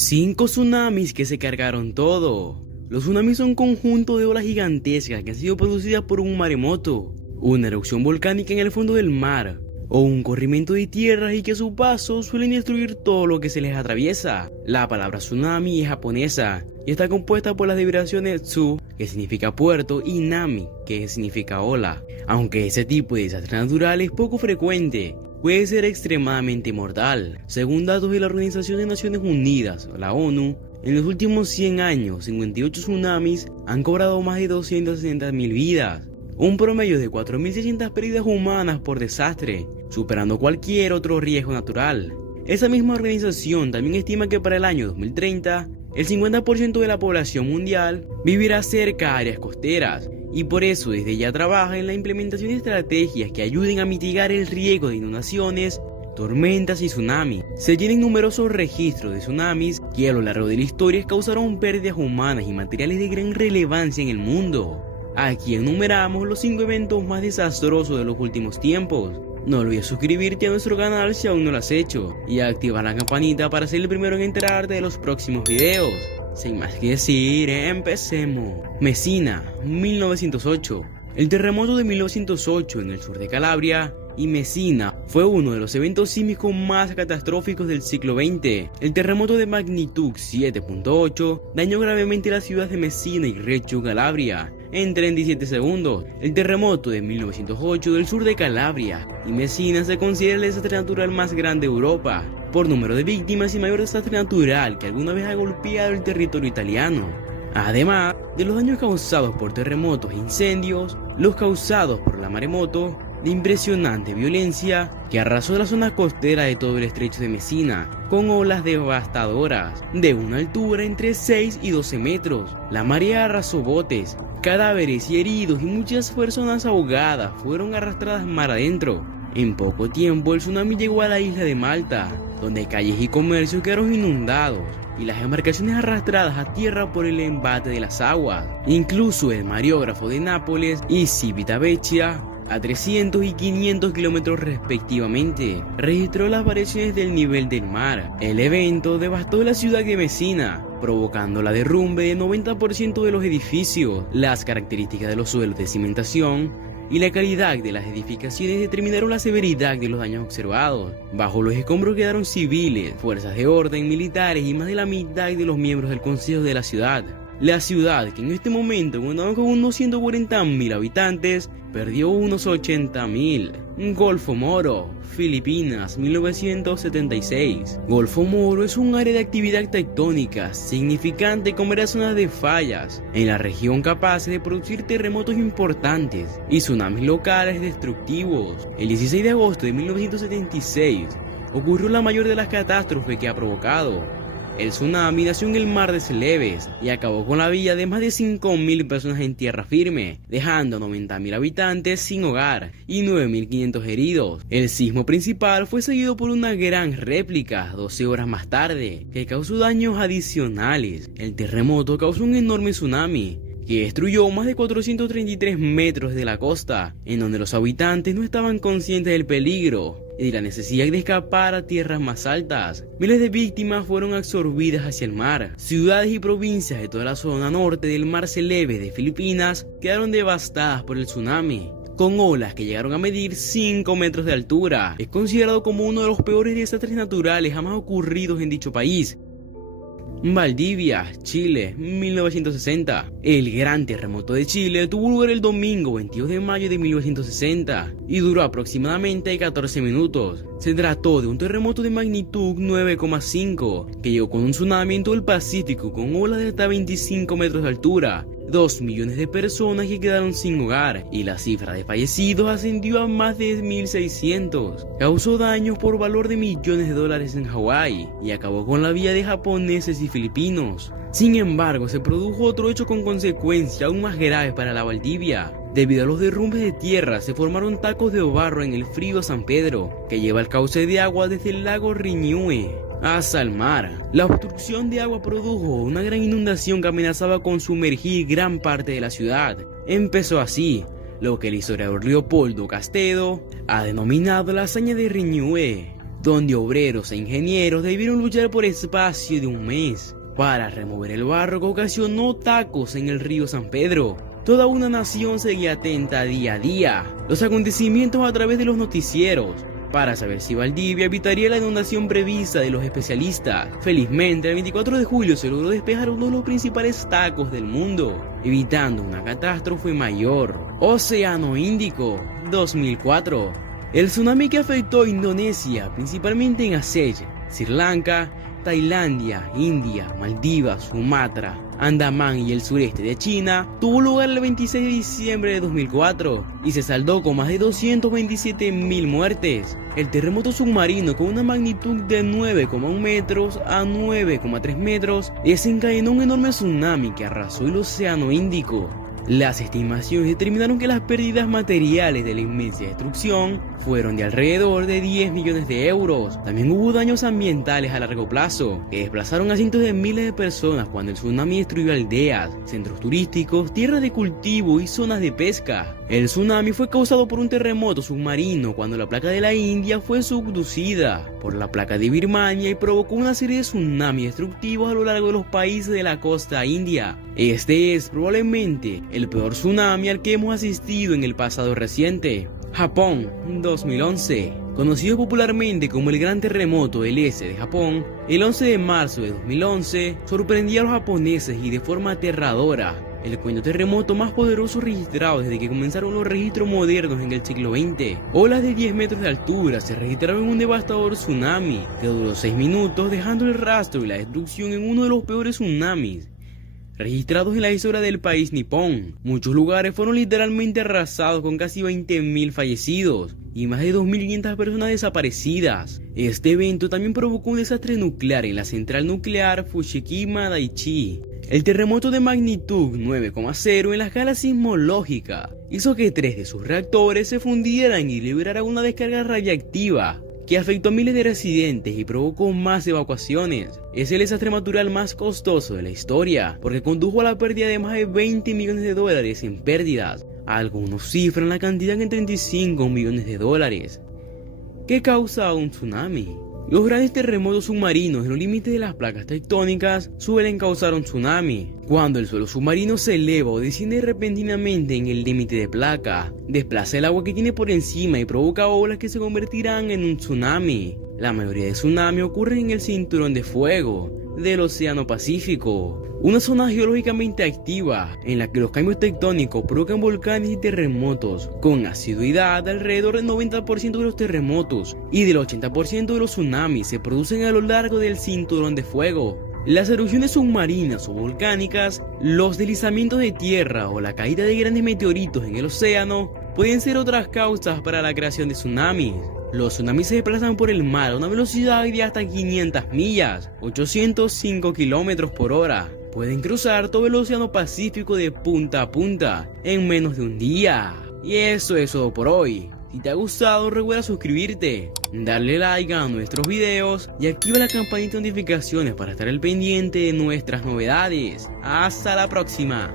5 tsunamis que se cargaron todo. Los tsunamis son un conjunto de olas gigantescas que han sido producidas por un maremoto, una erupción volcánica en el fondo del mar, o un corrimiento de tierras y que a su paso suelen destruir todo lo que se les atraviesa. La palabra tsunami es japonesa y está compuesta por las vibraciones tsu, que significa puerto, y nami, que significa ola. Aunque ese tipo de desastre natural es poco frecuente, puede ser extremadamente mortal. Según datos de la Organización de Naciones Unidas, la ONU, en los últimos 100 años, 58 tsunamis han cobrado más de 260.000 vidas, un promedio de 4.600 pérdidas humanas por desastre, superando cualquier otro riesgo natural. Esa misma organización también estima que para el año 2030, el 50% de la población mundial vivirá cerca a áreas costeras, y por eso desde ya trabaja en la implementación de estrategias que ayuden a mitigar el riesgo de inundaciones, tormentas y tsunamis. Se tienen numerosos registros de tsunamis que a lo largo de la historia causaron pérdidas humanas y materiales de gran relevancia en el mundo. Aquí enumeramos los 5 eventos más desastrosos de los últimos tiempos. No olvides suscribirte a nuestro canal si aún no lo has hecho y activar la campanita para ser el primero en enterarte de los próximos videos. Sin más que decir, empecemos. Messina, 1908. El terremoto de 1908 en el sur de Calabria y Messina fue uno de los eventos sísmicos más catastróficos del siglo XX. El terremoto de magnitud 7.8 dañó gravemente la ciudad de Messina y Reggio Calabria en 37 segundos. El terremoto de 1908 del sur de Calabria y Messina se considera el desastre natural más grande de Europa, por número de víctimas y mayor desastre natural que alguna vez ha golpeado el territorio italiano. Además de los daños causados por terremotos e incendios, los causados por la maremoto, de impresionante violencia que arrasó la zona costera de todo el estrecho de Messina, con olas devastadoras de una altura entre 6 y 12 metros. La marea arrasó botes, cadáveres y heridos y muchas personas ahogadas fueron arrastradas mar adentro. En poco tiempo el tsunami llegó a la isla de Malta, donde calles y comercios quedaron inundados y las embarcaciones arrastradas a tierra por el embate de las aguas. Incluso el mareógrafo de Nápoles y Civitavecchia, a 300 y 500 kilómetros respectivamente, registró las variaciones del nivel del mar. El evento devastó la ciudad de Messina, provocando la derrumbe del 90% de los edificios. Las características de los suelos de cimentación y la calidad de las edificaciones determinaron la severidad de los daños observados. Bajo los escombros quedaron civiles, fuerzas de orden, militares y más de la mitad de los miembros del consejo de la ciudad. La ciudad, que en este momento contaba con unos 140.000 habitantes, perdió unos 80.000. Golfo Moro, Filipinas, 1976. Golfo Moro es un área de actividad tectónica significante con varias zonas de fallas en la región capaces de producir terremotos importantes y tsunamis locales destructivos. El 16 de agosto de 1976 ocurrió la mayor de las catástrofes que ha provocado. El tsunami nació en el mar de Celebes y acabó con la vida de más de 5.000 personas en tierra firme, dejando a 90.000 habitantes sin hogar y 9.500 heridos. El sismo principal fue seguido por una gran réplica 12 horas más tarde, que causó daños adicionales. El terremoto causó un enorme tsunami que destruyó más de 433 metros de la costa, en donde los habitantes no estaban conscientes del peligro y de la necesidad de escapar a tierras más altas. Miles de víctimas fueron absorbidas hacia el mar. Ciudades y provincias de toda la zona norte del mar Celebes de Filipinas quedaron devastadas por el tsunami, con olas que llegaron a medir 5 metros de altura. Es considerado como uno de los peores desastres naturales jamás ocurridos en dicho país. Valdivia, Chile, 1960. El gran terremoto de Chile tuvo lugar el domingo 22 de mayo de 1960 y duró aproximadamente 14 minutos. Se trató de un terremoto de magnitud 9,5 que llegó con un tsunami en todo el Pacífico con olas de hasta 25 metros de altura. 2 millones de personas que quedaron sin hogar y la cifra de fallecidos ascendió a más de 1.600. Causó daños por valor de millones de dólares en Hawái y acabó con la vida de japoneses y filipinos. Sin embargo, se produjo otro hecho con consecuencias aún más graves para la Valdivia. Debido a los derrumbes de tierra, se formaron tacos de barro en el río San Pedro, que lleva el cauce de agua desde el lago Riñue hasta el mar. La obstrucción de agua produjo una gran inundación que amenazaba con sumergir gran parte de la ciudad. Empezó así lo que el historiador Leopoldo Castedo ha denominado la hazaña de Riñue. donde obreros e ingenieros debieron luchar por espacio de un mes para remover el barro que ocasionó tacos en el río San Pedro. Toda una nación seguía atenta día a día los acontecimientos a través de los noticieros para saber si Valdivia evitaría la inundación prevista de los especialistas. Felizmente, el 24 de julio se logró despejar uno de los principales tacos del mundo, evitando una catástrofe mayor. Océano Índico, 2004. El tsunami que afectó a Indonesia, principalmente en Aceh, Sri Lanka, Tailandia, India, Maldivas, Sumatra, Andamán y el sureste de China, tuvo lugar el 26 de diciembre de 2004 y se saldó con más de 227.000 muertes. El terremoto submarino, con una magnitud de 9,1 metros a 9,3 metros, desencadenó un enorme tsunami que arrasó el Océano Índico. Las estimaciones determinaron que las pérdidas materiales de la inmensa destrucción fueron de alrededor de 10 millones de euros. También hubo daños ambientales a largo plazo, que desplazaron a cientos de miles de personas cuando el tsunami destruyó aldeas, centros turísticos, tierras de cultivo y zonas de pesca. El tsunami fue causado por un terremoto submarino cuando la placa de la India fue subducida por la placa de Birmania y provocó una serie de tsunamis destructivos a lo largo de los países de la costa india. Este es probablemente el peor tsunami al que hemos asistido en el pasado reciente. Japón, 2011. Conocido popularmente como el Gran Terremoto del Este de Japón, el 11 de marzo de 2011 sorprendió a los japoneses y de forma aterradora. El cuento terremoto más poderoso registrado desde que comenzaron los registros modernos en el siglo XX. Olas de 10 metros de altura se registraron en un devastador tsunami que duró 6 minutos, dejando el rastro y la destrucción en uno de los peores tsunamis registrados en la historia del país nipón. Muchos lugares fueron literalmente arrasados, con casi 20.000 fallecidos y más de 2.500 personas desaparecidas. Este evento también provocó un desastre nuclear en la central nuclear Fukushima Daiichi. El terremoto de magnitud 9,0 en la escala sismológica hizo que 3 de sus reactores se fundieran y liberaran una descarga radiactiva que afectó a miles de residentes y provocó más evacuaciones. Es el desastre natural más costoso de la historia, porque condujo a la pérdida de más de 20 millones de dólares en pérdidas. Algunos cifran la cantidad en 35 millones de dólares. ¿Qué causa un tsunami? Los grandes terremotos submarinos en los límites de las placas tectónicas suelen causar un tsunami. Cuando el suelo submarino se eleva o desciende repentinamente en el límite de placa, desplaza el agua que tiene por encima y provoca olas que se convertirán en un tsunami. La mayoría de tsunamis ocurren en el cinturón de fuego del Océano Pacífico, una zona geológicamente activa en la que los cambios tectónicos provocan volcanes y terremotos con asiduidad. Alrededor del 90% de los terremotos y del 80% de los tsunamis se producen a lo largo del cinturón de fuego. Las erupciones submarinas o volcánicas, los deslizamientos de tierra o la caída de grandes meteoritos en el océano pueden ser otras causas para la creación de tsunamis. Los tsunamis se desplazan por el mar a una velocidad de hasta 500 millas, 805 kilómetros por hora. Pueden cruzar todo el Océano Pacífico de punta a punta en menos de un día. Y eso es todo por hoy. Si te ha gustado, recuerda suscribirte, darle like a nuestros videos y activa la campanita de notificaciones para estar al pendiente de nuestras novedades. Hasta la próxima.